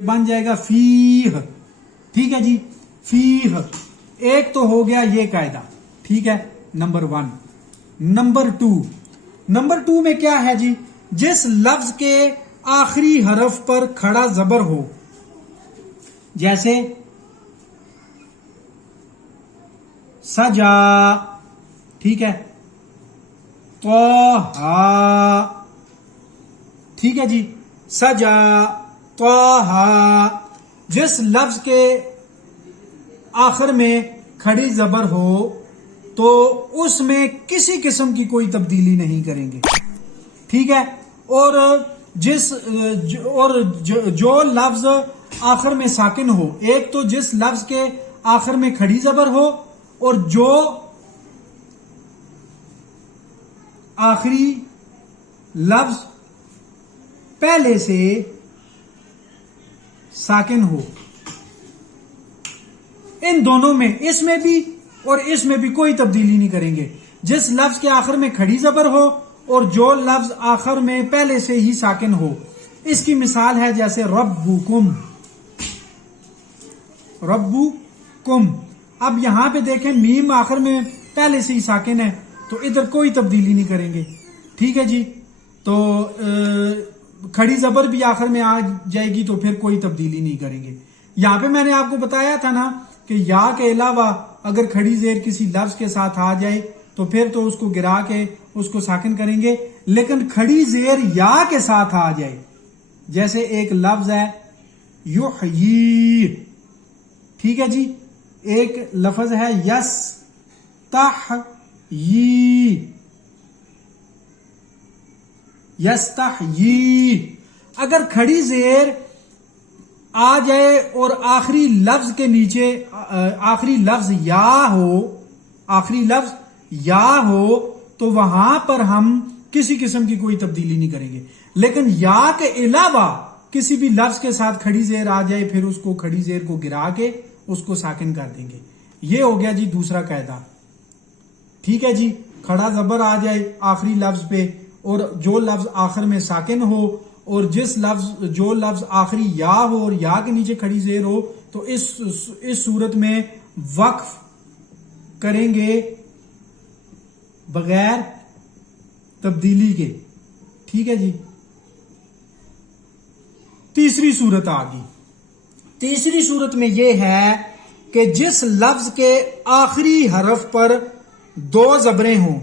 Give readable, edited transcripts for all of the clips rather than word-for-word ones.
बन जाएगा फीह। ठीक है जी, फीह। एक तो हो गया ये कायदा, ठीक है, नंबर 1। नंबर टू में क्या है जी, जिस लफ्ज के आखिरी हरफ पर खड़ा जबर हो, जैसे सजा, ठीक है, तोहा, ठीक है जी, सजा तोहा। जिस लफ्ज के आखिर में खड़ी जबर हो तो उसमें किसी किस्म की कोई तब्दीली नहीं करेंगे, ठीक है। और जो लफ्ज आखिर में साकिन हो, एक तो जिस लफ्ज के आखिर में खड़ी जबर हो और जो आखिरी लफ्ज पहले से साकिन हो, इन दोनों में, इसमें भी और इसमें भी कोई तब्दीली नहीं करेंगे। जिस लफ्ज के आखिर में खड़ी जबर हो और जो लफ्ज आखिर में पहले से ही साकिन हो। इसकी मिसाल है जैसे रब्बुकुम, रब्बुकुम। अब यहां पे देखें मीम आखिर में पहले से ही साकिन है तो इधर कोई तब्दीली नहीं करेंगे, ठीक है जी। तो खड़ी जबर भी आखिर में आ जाएगी तो फिर कोई तब्दीली नहीं करेंगे। यहां पे मैंने आपको बताया था ना कि या के अलावा अगर खड़ी जेर किसी लफ्ज के साथ आ जाए तो फिर तो उसको गिरा के उसको साकिन करेंगे, लेकिन खड़ी जेर या के साथ आ जाए, जैसे एक लफ्ज है युहयी, ठीक है जी, एक लफ्ज है यस्तहयी। अगर खड़ी जेर आ जाए और आखिरी लफ्ज के नीचे आखिरी लफ्ज या हो तो वहां पर हम किसी किस्म की कोई तब्दीली नहीं करेंगे। लेकिन या के अलावा किसी भी लफ्ज के साथ खड़ी जेर आ जाए फिर उसको खड़ी जेर को गिरा के उसको साकिन कर देंगे। ये हो गया जी दूसरा कायदा, ठीक है जी। खड़ा जबर आ जाए आखिरी लफ्ज पे और जो लफ्ज आखिर में साकिन हो और जो लफ्ज आखिरी या हो और या के नीचे खड़ी जेर हो तो इस सूरत में वक्फ करेंगे बगैर तब्दीली के, ठीक है जी। तीसरी सूरत आ गई। तीसरी सूरत में यह है कि जिस लफ्ज के आखिरी हरफ पर 2 जबरें हों,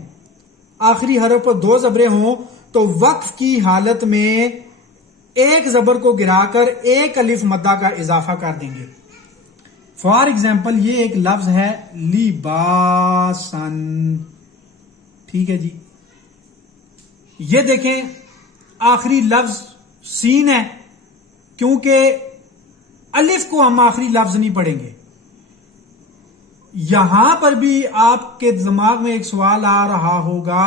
आखिरी हरफ पर 2 जबरें हों तो वक्फ की हालत में एक जबर को गिराकर एक अलिफ मद्दा का इजाफा कर देंगे। फॉर एग्जाम्पल ये एक लफ्ज है लिबासन, ठीक है जी। ये देखें आखिरी लफ्ज सीन है, क्योंकि अलिफ को हम आखिरी लफ्ज नहीं पढ़ेंगे। यहां पर भी आपके दिमाग में एक सवाल आ रहा होगा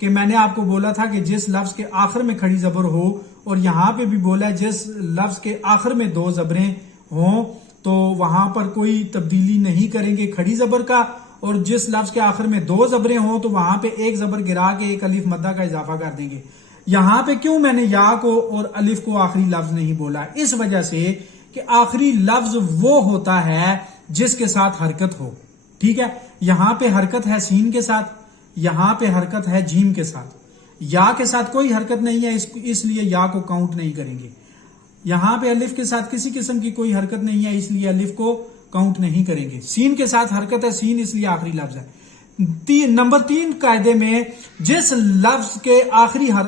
कि मैंने आपको बोला था कि जिस लफ्ज के आखिर में खड़ी जबर हो, और यहां पे भी बोला है जिस लफ्ज के आखिर में 2 जबरें हों तो वहां पर कोई तब्दीली नहीं करेंगे खड़ी जबर का, और जिस लफ्ज के आखिर में 2 जबरें हों तो वहां पे एक जबर गिरा के एक अलिफ मद्दा का इजाफा कर देंगे। यहां पे क्यों मैंने या को और अलिफ को आखिरी लफ्ज नहीं बोला? इस वजह से कि आखिरी लफ्ज वो होता है जिसके साथ हरकत हो, ठीक है। यहां पे हरकत है सीन के साथ, यहां पे हरकत है जीम के साथ। या के साथ कोई हरकत नहीं है, इसलिए या को काउंट नहीं करेंगे। यहां पे अलिफ के साथ किसी किस्म की कोई हरकत नहीं है, इसलिए अलिफ को काउंट नहीं करेंगे। सीन के साथ हरकत है, सीन इसलिए आखिरी लफ्ज है। नंबर 3 कायदे में जिस लफ्ज के आखिरी हरफ